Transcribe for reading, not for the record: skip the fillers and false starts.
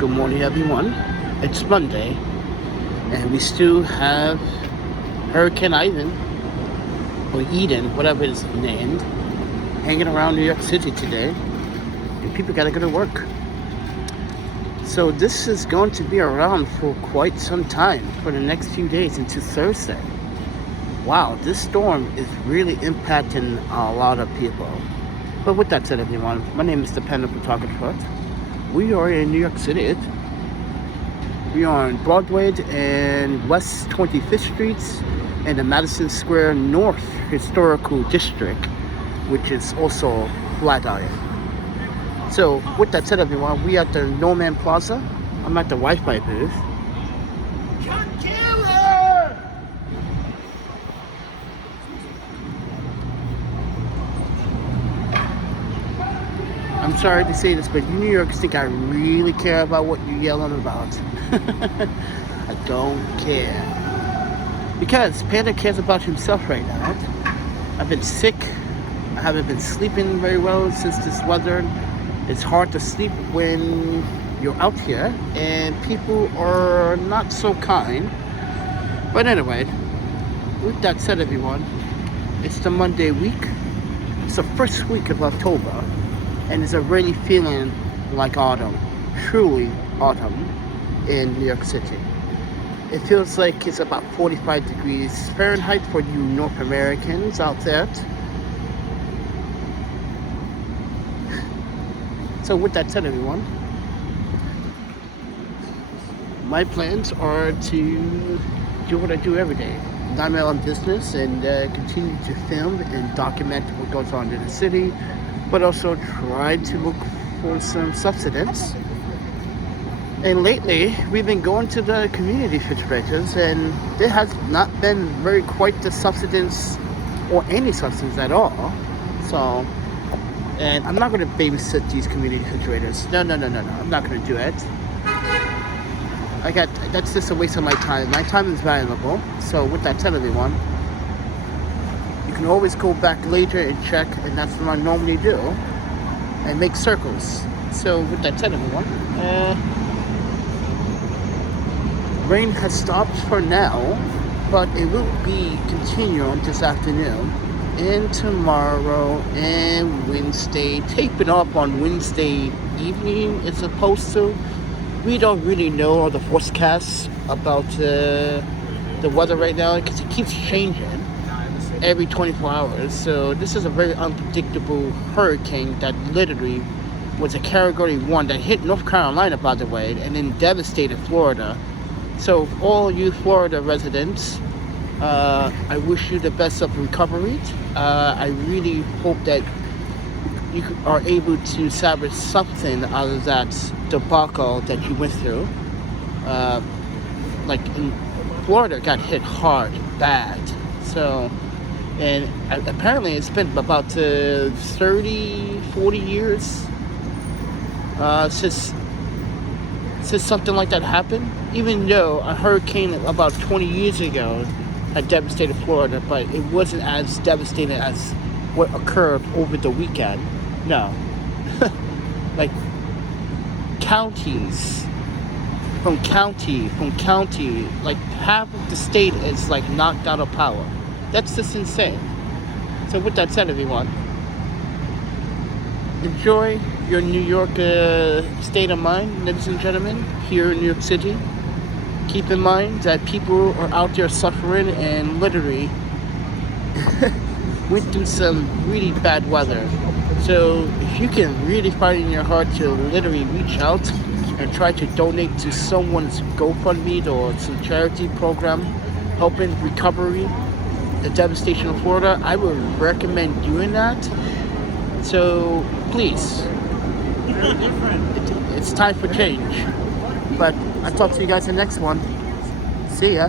Good morning, everyone. It's Monday, and we still have Hurricane Ivan, or Eden, whatever it's named, hanging around New York City today, and people gotta go to work. So this is going to be around for quite some time, for the next few days into Thursday. Wow, this storm is really impacting a lot of people. But with that said, everyone, my name is ThePandaPhotographer. We are in New York City. We are on Broadway and West 25th Streets and the Madison Square North Historical District, which is also Flatiron. So with that said, everyone, we at the Norman Plaza. I'm at the Wi-Fi booth. I'm sorry to say this, but you New Yorkers think I really care about what you're yelling about. I don't care. Because Panda cares about himself right now. I've been sick. I haven't been sleeping very well since this weather. It's hard to sleep when you're out here and people are not so kind. But anyway, with that said, everyone, it's the Monday week. It's the first week of October. And it's already feeling like autumn, truly autumn in New York City. It feels like it's about 45 degrees Fahrenheit for you North Americans out there. So with that said, everyone, my plans are to do what I do every day. Mind my own business and continue to film and document what goes on in the city, but also try to look for some substance. And lately, we've been going to the community refrigerators, and there has not been very quite the substance or any substance at all. So, and I'm not going to babysit these community refrigerators. No, I'm not going to do it. That's just a waste of my time. My time is valuable. So with that said, everyone, you can always go back later and check, and that's what I normally do, and make circles. So with that said, everyone, rain has stopped for now, but it will be continuing this afternoon and tomorrow and Wednesday, taping off on Wednesday evening it's supposed to. We don't really know all the forecasts about the weather right now because it keeps changing every 24 hours. So this is a very unpredictable hurricane that literally was a Category 1 that hit North Carolina, by the way, and then devastated Florida. So all you Florida residents, I wish you the best of recovery. I really hope that you are able to salvage something out of that debacle that you went through. Like in Florida got hit hard, bad. So, and apparently it's been about 30, 40 years since something like that happened. Even though a hurricane about 20 years ago had devastated Florida, but it wasn't as devastating as what occurred over the weekend. No. Like counties, from county, like half of the state is like knocked out of power. That's just insane. So with that said, everyone, enjoy your New York state of mind, ladies and gentlemen, here in New York City. Keep in mind that people are out there suffering and literally went through some really bad weather. So if you can really find in your heart to literally reach out and try to donate to someone's GoFundMe or some charity program helping recovery, the devastation of Florida, I would recommend doing that. So please, it's time for change. But I'll talk to you guys in the next one. See ya.